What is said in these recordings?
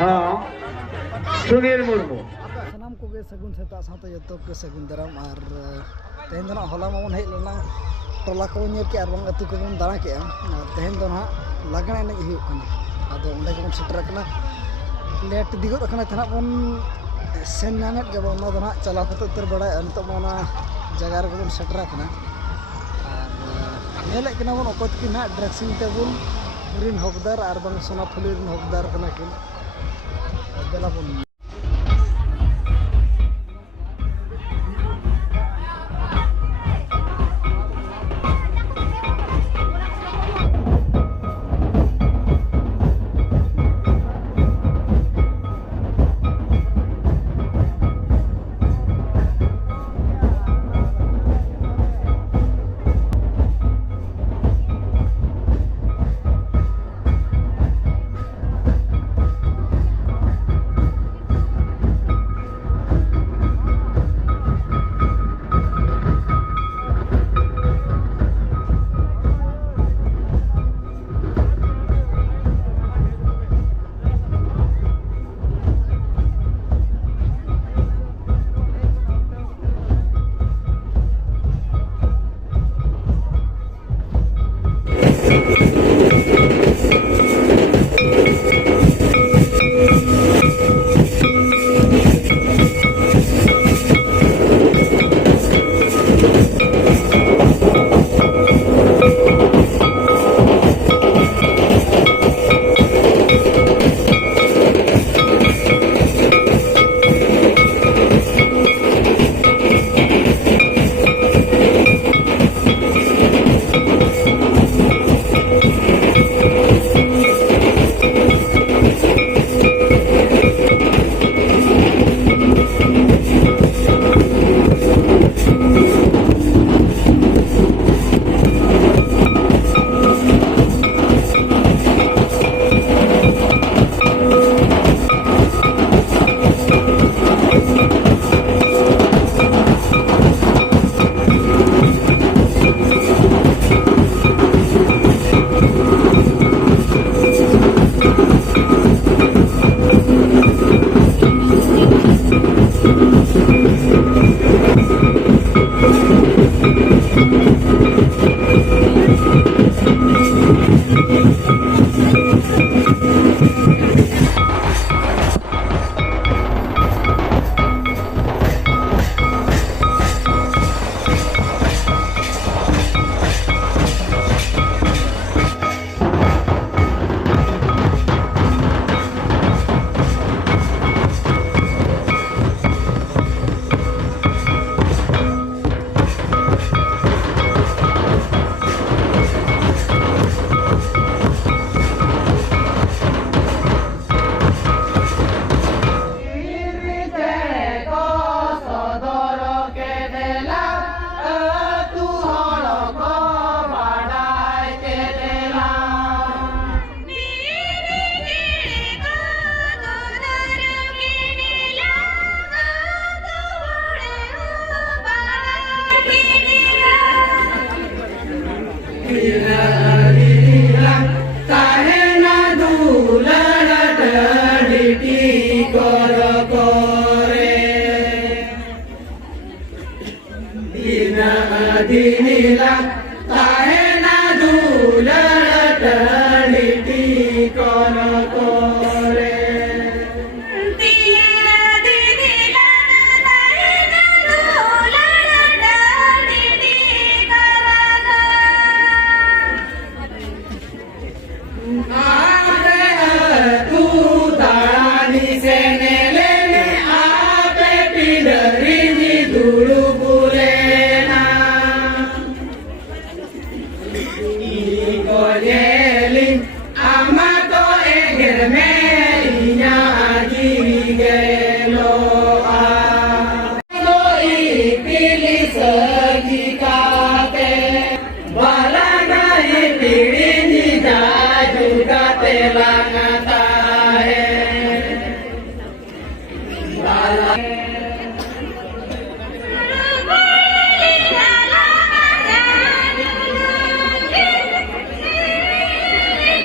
हाँ सुनील मुर्मू सामान को सगुन सेता साथ जो के सगुन दाराम और तेहन दो हला माबन हेज लेना टोला को नेल के और अतु को बन दाना के और तेहन दो ना लगना एने हुई कना आदो ओंडे को सेटर कना लेट दिगो कना तना बन सेन नामेट के बन दो ना चला कते उतर बड़ा अंत मना जगह को बन सेटर कना और नेले कना बन ओकत की ना ड्रेसिंग टेबल रिन हकदार और बन सोनाफुली रिन हकदार कना किन बेला बन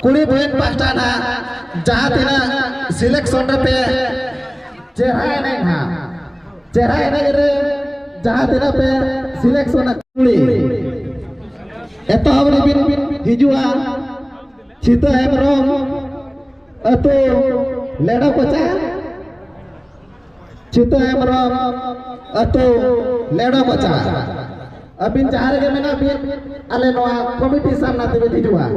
कुड़ी बहन पास्टा ना जहाँ तिना selection pe cerah eneng ha cerah eneng re jahat tina pe selection kuli eto habri bin hijua Cita Hemrom atau Leda Koca Cita Hemrom atau Leda Koca abin jahar ke mana bin ale noa komiti samna tebe hijua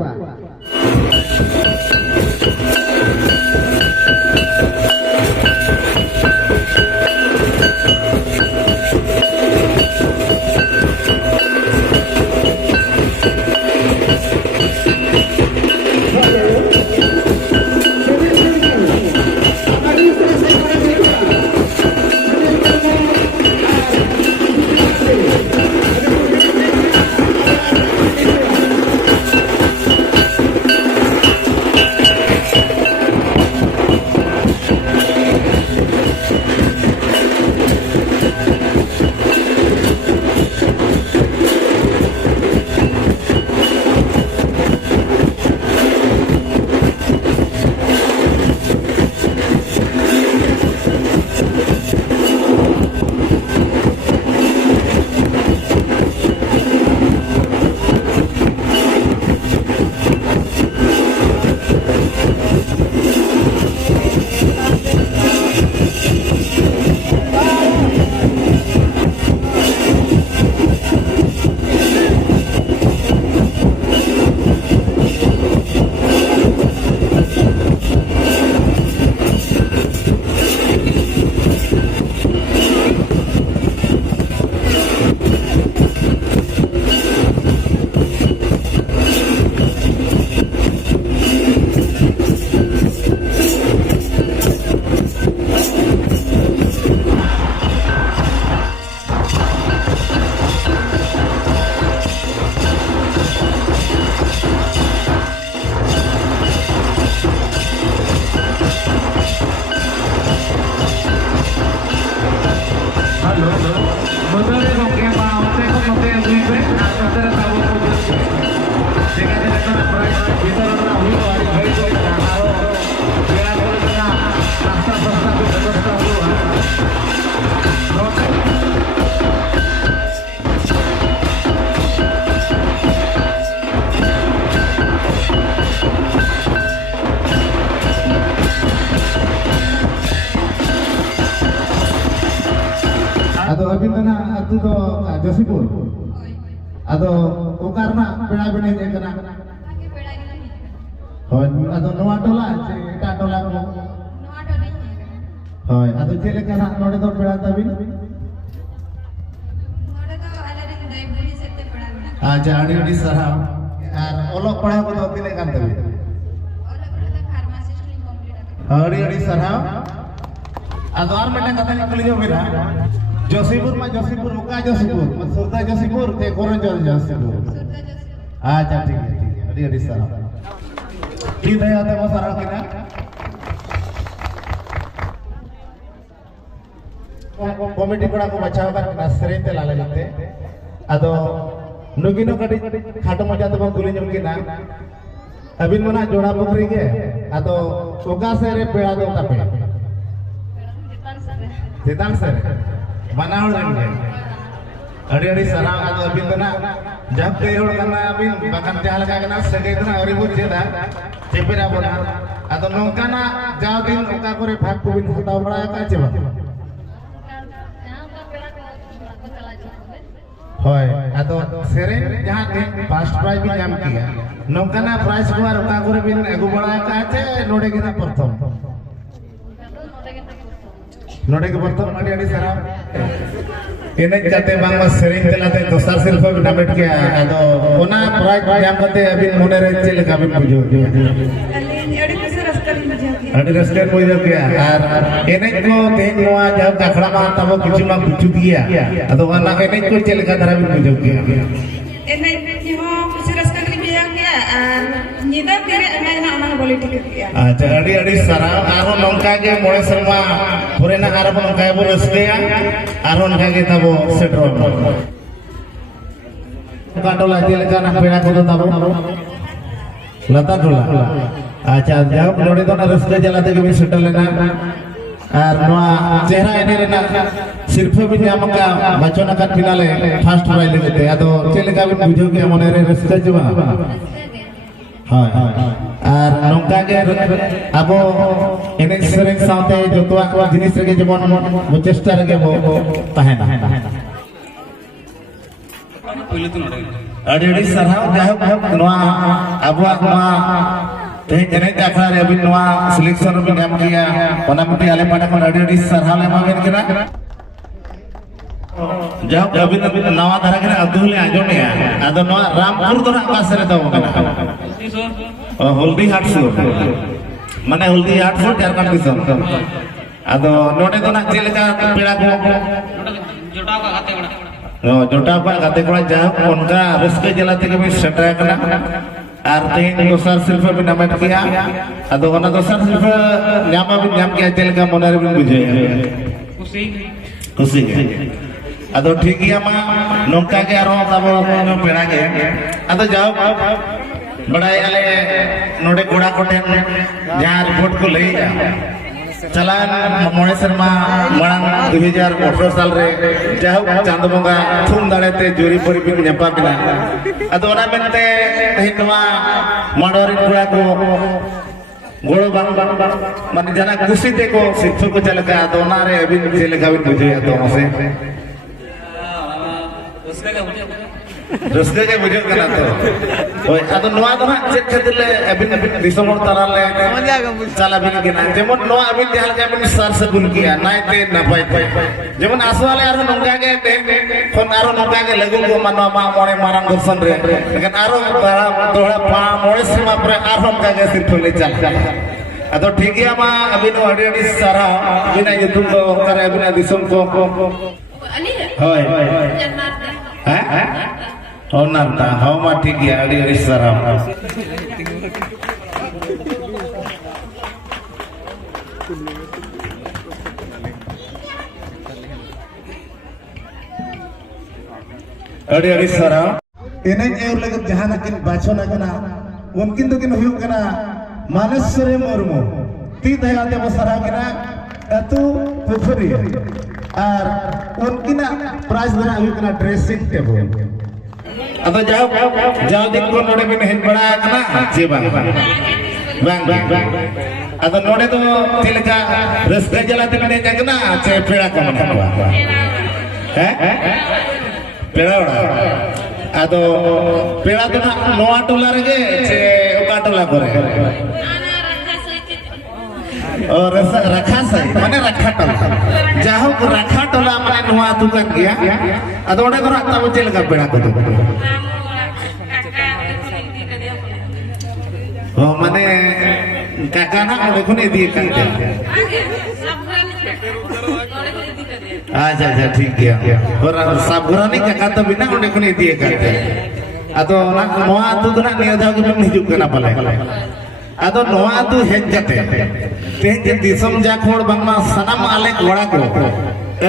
Atau abin tanah atu do Josipur. Atau ukarna pena-pena yang kena. Hoi, atau noa dola, cita dola ko. Hoi, atau cile kena nore do pena tabin. Aja adi sarah. Ar olok pernah ko do tile kan tabin. Adi sarah. Atau ar mena katanya kuliah beda. Josipur mah Josipur muka Josipur, surta Josipur, te koran Josipur. Aja ठीक है, adi sarah. Kita ya temo sarah kita. Komedi kora ko bacaw kan na sering te lala jate. Ado nugino kadi khato maja to bang tuli nyum kina. Abin mana joda pukri ge. Ado oka sere peda do tape. Sitan sere. Mana orang ge. Adi sarah ado abin mana jab ke hol karena abin bahkan jalan kagak nas segai itu na ribut jeda. Cepera bona atau nongkana jauh din oka kore bhag kubin hataw bada ka cheba. Hoi, atau sering jahat nih first prize भी jam किया. नौकना prize को रुका करे बिन एगो बड़ा का है नोडे के प्रथम. नोडे के प्रथम अड़ी अड़ी सारा. इन्हें जाते बांग में sering चलाते दोसर सिर्फ डामेट किया. अदो ओना prize jam करते अभी मुने रे चल का बिन बुझो. अड़ी रस्ते बुझो किया. आर इन्हें को तेन नोआ जब कखड़ा मा तब किसी मा बुझु किया. अदो वाला इन्हें को चल का धरा बिन बुझो किया. इन्हें जो किसी रस्ते के लिए किया. निदा तेरे अंगना अंगना बोली टिकट किया. अच्छा अड़ी अड़ी सारा आरो नौका के मोड़े शर्मा पूरे ना आरो नौका के बोले स्टेया आरो नौका के तबो सेट्रो काटोला जेल का ना पेड़ा को तो तबो लता टोला अच्छा जाओ नोड़े तो रस्ते जलाते के भी सेटल लेना और नवा चेहरा एने रेना सिर्फ भी नाम का बचों का फिनाले फर्स्ट प्राइज लेते हैं तो चले का भी बुझो के मने रे रस्ते जुबा हां और नौका के अब एने सेरेंग साथे जोतवा जिनिस रे जेमन चेष्टा रे वो तहना अड़ी सरहाव जाओ नवा अबवा नवा ते जने आखड़ा रे अभी नवा सिलेक्शन में नाम किया ओना मिटी आले पाटा को अड़ी सरहाव ले मावेन केना जाओ अभी नवा धारा के अब्दुल आजोने आदो नवा रामपुर तो पास रे तो केना हल्दी हाट सुर माने हल्दी हाट सुर झारखंड दिसम आदो नोडे तो ना चेलका पेड़ा को जोटाव का गाते कोड़ा जोटाव का गाते कोड़ा जाओ उनका रस्के जलाते के भी सेटरा कना और तीन दोसर सिर्फ भी नामेट किया आदो ओना दोसर सिर्फ न्यामा भी नाम किया चेलका मोनारे भी बुझे खुशी खुशी आदो ठीक गया मा नोका के आरो तबो पेड़ा के आदो जाओ बड़ा आले नोडे कोड़ा कोटेन जहां रिपोर्ट को ले चलान मोणे शर्मा मणंग 2018 साल रे जाहु चांद बंगा थुम दाड़ेते जोरी परि बिन नेपा बिना अदो ओना मेनते हिनवा मडोरी कोड़ा को गोड़ो बांग माने जना खुशी ते को शिक्षक को चलका अदो ओना रे अबिन चलका बिन बुझे अदो से रस्ते के बुझे कना तो ओय अदो नवा दो ना चेक खदिले अबिन दिसमर ताराले चला बिन केना जेमन नवा अबिन जहाल के अबिन सर से बुन किया नाइते नपाय जेमन आसवाले आरो नंगा के फोन आरो नंगा के लगु को मानवा मा मोणे मारंग दर्शन रे लेकिन आरो दोड़ा पा मोणे सीमा पर आरो नंगा के सिर्फ ले चल अदो ठीक है मा अबिन अडी सारा बिना युतुम को करे अबिन दिसम को होय हैं हो नंता हो मा ठीक है अड़ी सारा अड़ी सारा एने एउ लगत जहां किन बाछोना कना उनकिन तो किन हुयु कना मानसरे मुर्मू ती दयाते बसरा कना अतु पुखरी और उनकिन प्राइस बना हुयु कना ड्रेसिंग टेबल अतो जाओ दिन को नोडे बिन हेज बड़ा कना जे बांग अतो नोडे तो तिलका रस्ते जलाते बिन जगना चे पेड़ा को मना हैं पेड़ा अदो पेड़ा तो ना नोआ टोला रे चे ओका टोला करे और रखा सही माने रखा टोला जाहो रखा टोला माने नोआ तू कर गया अदो ओडे को रखता बचे लगा पेड़ा को हो माने काका ना ओडे को नहीं दिए काका अच्छा ठीक है और सब घरानी काका तो बिना ओडे को नहीं दिए काका अदो ना नोआ तू ना निया दाव के बिन हिजुक कना पले अदो नोआ तू हेज जाते ते दिसम जा खोड़ बंगमा सनम आले गोड़ा को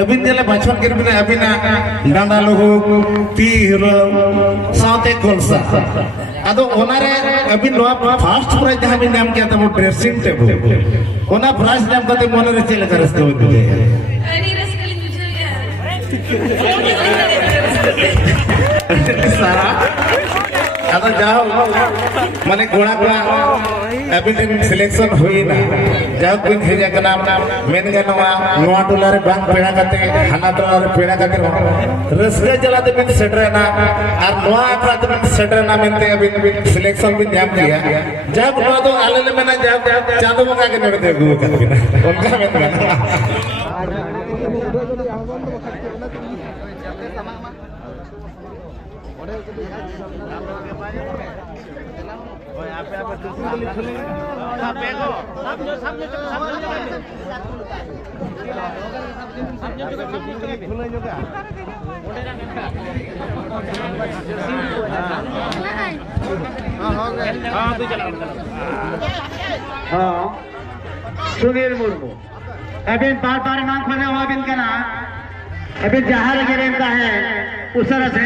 अबिन देले बचन के बिना अबिना डांडा लोहु तीर साथे कोलसा अदो ओनारे अबिन नोआ फास्ट प्राइज जहां बिन नाम किया तो ड्रेसिंग टेबल ओना प्राइज नाम कते मोने रे चले करस दो अड़ी रसकली मुझे सारा अदो जाओ माने गोड़ा को अभी सिलेक्शन हुई ना जाओ कुछ हेजा कना मेन गनवा नोआ टोला रे बांग पेड़ा करते हाना टोला रे पेड़ा करते रस्के जलाते बिन सेटर ना और नोआ आखराते बिन सेटर ना मेनते अभी सिलेक्शन बिन जाम किया जब नोआ तो आले ले मेना जब चांदो मंगा के नोड़ दे गु कर बिना उनका में सुनील मुर्मू अभी बार नाम खोले हुआ बिन का ना अभी जहां लगे रहता है उस तरह से